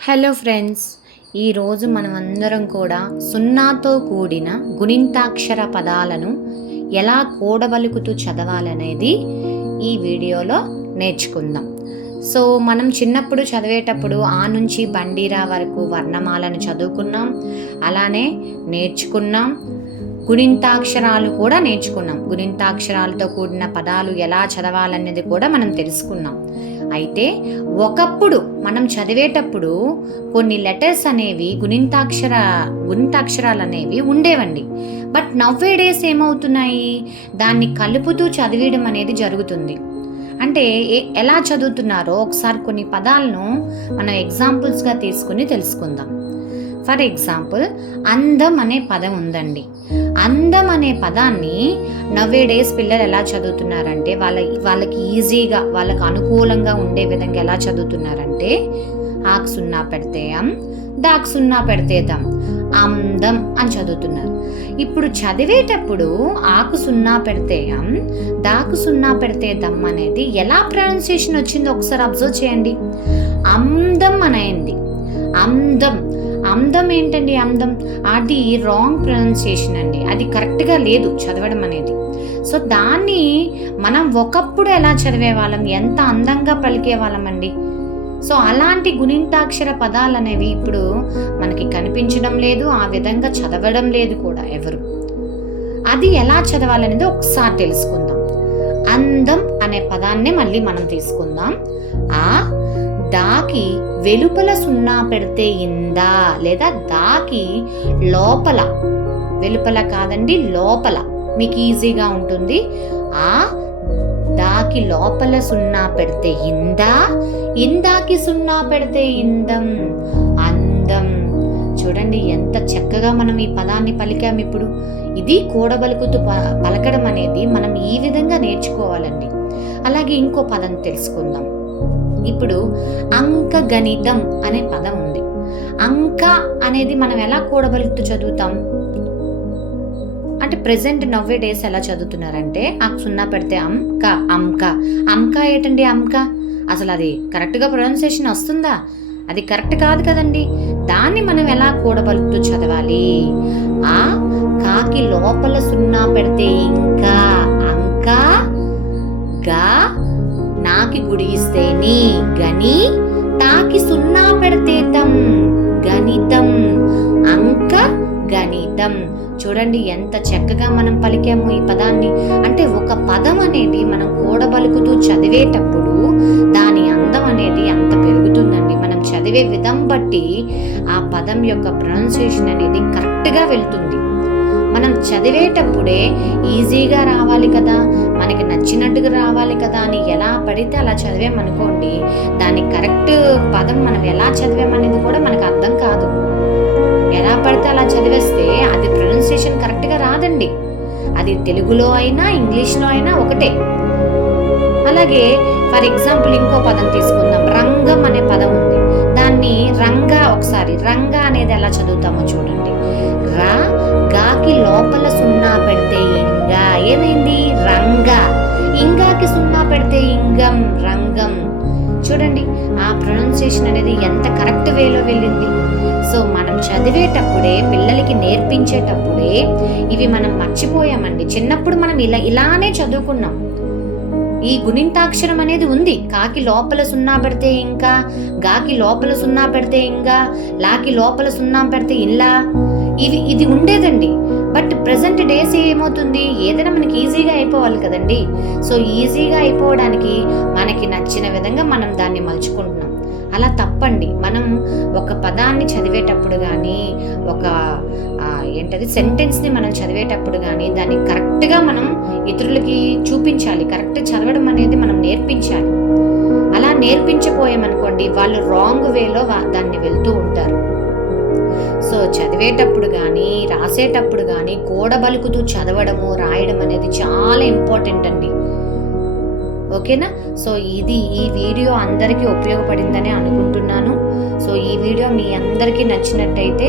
Hello friends ఈరోజు మనం అందరం కూడా సున్నాతో కూడిన గుణింతాక్షర పదాలను ఎలా కూడబలుకుతూ చదవాలనేది ఈ వీడియోలో నేర్చుకుందాం. సో మనం చిన్నప్పుడు చదివేటప్పుడు ఆ నుంచి బండిరా వరకు వర్ణమాలను చదువుకున్నాం అలానే నేర్చుకున్నాం గుణింతాక్షరాలు కూడా నేర్చుకున్నాం. గుణింతాక్షరాలతో కూడిన పదాలు ఎలా చదవాలనేది కూడా మనం తెలుసుకున్నాం. అయితే ఒకప్పుడు మనం చదివేటప్పుడు కొన్ని లెటర్స్ అనేవి గుణింతాక్షర గుణింతాక్షరాలు అనేవి ఉండేవండి. బట్ నవ్వే డేస్ ఏమవుతున్నాయి? దాన్ని కలుపుతూ చదివేయడం అనేది జరుగుతుంది. అంటే ఏ- ఎలా చదువుతున్నారో ఒకసారి కొన్ని పదాలను మనం ఎగ్జాంపుల్స్గా తీసుకుని తెలుసుకుందాం. ఫర్ ఎగ్జాంపుల్ అందం అనే పదం ఉందండి. అందం అనే పదాన్ని నవ్వే డేస్ పిల్లలు ఎలా చదువుతున్నారంటే వాళ్ళ వాళ్ళకి ఈజీగా వాళ్ళకి అనుకూలంగా ఉండే విధంగా ఎలా చదువుతున్నారంటే ఆకు సున్నా పెడితే అం దాకు సున్నా పెడితే దం అందం అని చదువుతున్నారు. ఇప్పుడు చదివేటప్పుడు ఆకు సున్నా పెడితే అం దాకు సున్నా పెడితే దమ్ అనేది ఎలా ప్రొనౌన్సియేషన్ వచ్చిందో ఒకసారి అబ్జర్వ్ చేయండి. అందం అనేది అందం అందం ఏంటండి అందం? అది రాంగ్ ప్రొనౌన్సియేషన్ అండి. అది కరెక్ట్గా లేదు చదవడం అనేది. సో దాన్ని మనం ఒకప్పుడు ఎలా చదివే వాళ్ళం ఎంత అందంగా పలికే వాళ్ళమండి సో అలాంటి గుణింతాక్షర పదాలు అనేవి ఇప్పుడు మనకి కనిపించడం లేదు ఆ విధంగా చదవడం లేదు కూడా ఎవరు. అది ఎలా చదవాలనేది ఒకసారి తెలుసుకుందాం. అందం అనే పదాన్ని మళ్ళీ మనం తీసుకుందాం. ఆ దాకి వెలుపల సున్నా పెడితే ఇందా? లేదా దాకి లోపల? వెలుపల కాదండి లోపల. మీకు ఈజీగా ఉంటుంది. ఆ దాకి లోపల సున్నా పెడితే ఇందా? ఇందాకి సున్నా పెడితే ఇందం? అందం. చూడండి ఎంత చక్కగా మనం ఈ పదాన్ని పలికాం ఇప్పుడు. ఇది కూడబలుకుతూ ప- పలకడం అనేది మనం ఈ విధంగా నేర్చుకోవాలండి. అలాగే ఇంకో పదం తెలుసుకుందాం. ఇప్పుడు అంక గణితం అనే పదం ఉంది. అంక అనేది మనం ఎలా కూడబలుతు చదువుతాం? అంటే ప్రెసెంట్ నవ్వే డేస్ ఎలా చదువుతున్నారంటే ఆ సున్నా పెడితే అంక అంక. అంక ఏంటండి అంక? అసలు అది కరెక్ట్గా ప్రొనౌన్సియేషన్ వస్తుందా? అది కరెక్ట్ కాదు కదండి. దాన్ని మనం ఎలా కూడబలుతూ చదవాలి? ఆ కాకి లోపల సున్నా పెడితే ఇంకా అంక గా తాకి గుడిస్తే నీ గని తాకి సున్నా పెడతేతం గణితం అంక గణితం. చూడండి ఎంత చక్కగా మనం పలికాము ఈ పదాన్ని. అంటే ఒక పదం అనేది మనం కూడబలుకుతూ చదివేటప్పుడు దాని అందం అనేది అంత పెరుగుతుందండి. మనం చదివే విధం బట్టి ఆ పదం యొక్క ప్రొనౌన్సియేషన్ అనేది కరెక్ట్గా వెళ్తుంది. మనం చదివేటప్పుడే ఈజీగా రావాలి కదా? మనకి నచ్చినట్టుగా రావాలి కదా అని ఎలా పడితే అలా చదివామనుకోండి దాని కరెక్ట్ పదం మనం ఎలా చదివామనేది కూడా మనకు అర్థం కాదు. ఎలా పడితే అలా చదివేస్తే అది ప్రొనౌన్సియేషన్ కరెక్ట్గా రాదండి. అది తెలుగులో అయినా ఇంగ్లీష్లో అయినా ఒకటే. అలాగే ఫర్ ఎగ్జాంపుల్ ఇంకో పదం తీసుకుందాం. రంగం అనే పదం ఉంది దీన్ని రంగా ఒకసారి రంగా అనేది ఎలా చదువుతామో చూడండి. రా గాకి లోపల సున్నా పెడితే ఇంగా. ఏమైంది? రంగా. ఇంగాకి సున్నా పెడితే ఇంగం రంగం. చూడండి ఆ ప్రొనౌన్సియేషన్ అనేది ఎంత కరెక్ట్ వేలో వెళ్ళింది. సో మనం చదివేటప్పుడే పిల్లలకి నేర్పించేటప్పుడే ఇవి మనం మర్చిపోయామండి. చిన్నప్పుడు మనం ఇలా ఇలానే చదువుకున్నాం. ఈ గుణింతాక్షరం అనేది ఉంది. కాకి లోపల సున్నా పెడితే ఇంకా గాకి లోపల సున్నా పెడితే ఇంకా లాకి లోపల సున్నా పెడితే ఇల్లా ఇది ఇది ఉండేదండి. బట్ ప్రజెంట్ డేస్ ఏమవుతుంది? ఏదైనా మనకి ఈజీగా అయిపోవాలి కదండి. సో ఈజీగా అయిపోవడానికి మనకి నచ్చిన విధంగా మనం దాన్ని మలుచుకుంటున్నాం. అలా తప్పండి. మనం ఒక పదాన్ని చదివేటప్పుడు కానీ ఒక ఏంటది? సెంటెన్స్ని మనం చదివేటప్పుడు కానీ దాన్ని కరెక్ట్గా మనం ఇతరులకి చూపించాలి. కరెక్ట్ చదవడం అనేది మనం నేర్పించాలి. అలా నేర్పించపోయామనుకోండి వాళ్ళు రాంగ్ వేలో దాన్ని వెళ్తూ ఉంటారు. సో చదివేటప్పుడు కానీ రాసేటప్పుడు కానీ కూడబలుకుతూ చదవడము రాయడం అనేది చాలా ఇంపార్టెంట్ అండి. ఓకేనా? సో ఇది ఈ వీడియో అందరికీ ఉపయోగపడిందని అనుకుంటున్నాను. సో ఈ వీడియో మీ అందరికీ నచ్చినట్టయితే